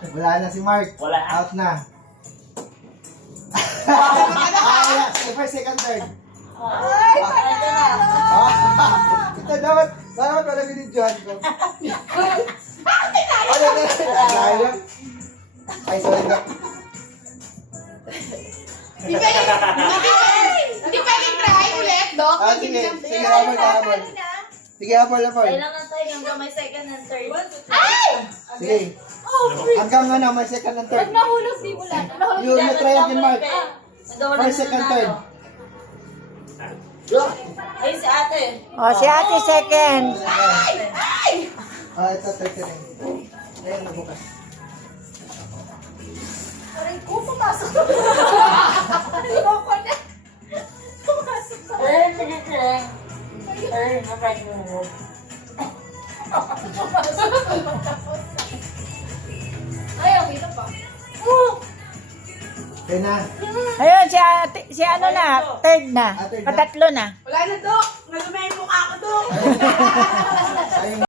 Wala na si Mark. Wala na. Out na. Wala. Sige, first, second, third. Ay, ito na. Ito dapat wala binidyohan ko. Wala na. Sayang. Ay, sorry ka. Hindi pwedeng try ulit, Dok. Ah, sige. Sige, habol. Sige, habol. Kailangan tayo hanggang may second and third. Ay! Sige. Hanggang ano, may second and third. Pag nahulog, di mo lang. Nahulog. Yun, na-try again, Mark. Nawalan First, na second, na third. ako. Ay, si ate. O, si ate second. Ay! Ah, ito, third ka rin. Ayun, nabukas. Aray ko, pumasok. Ayoko na. Pumasok sa... Ay, okay na pa. Okay na. Ayun, si ano na, third na. Ah, third na. Patatlo na. Wala na, Dok. Nalumay yung mukha ko, Dok.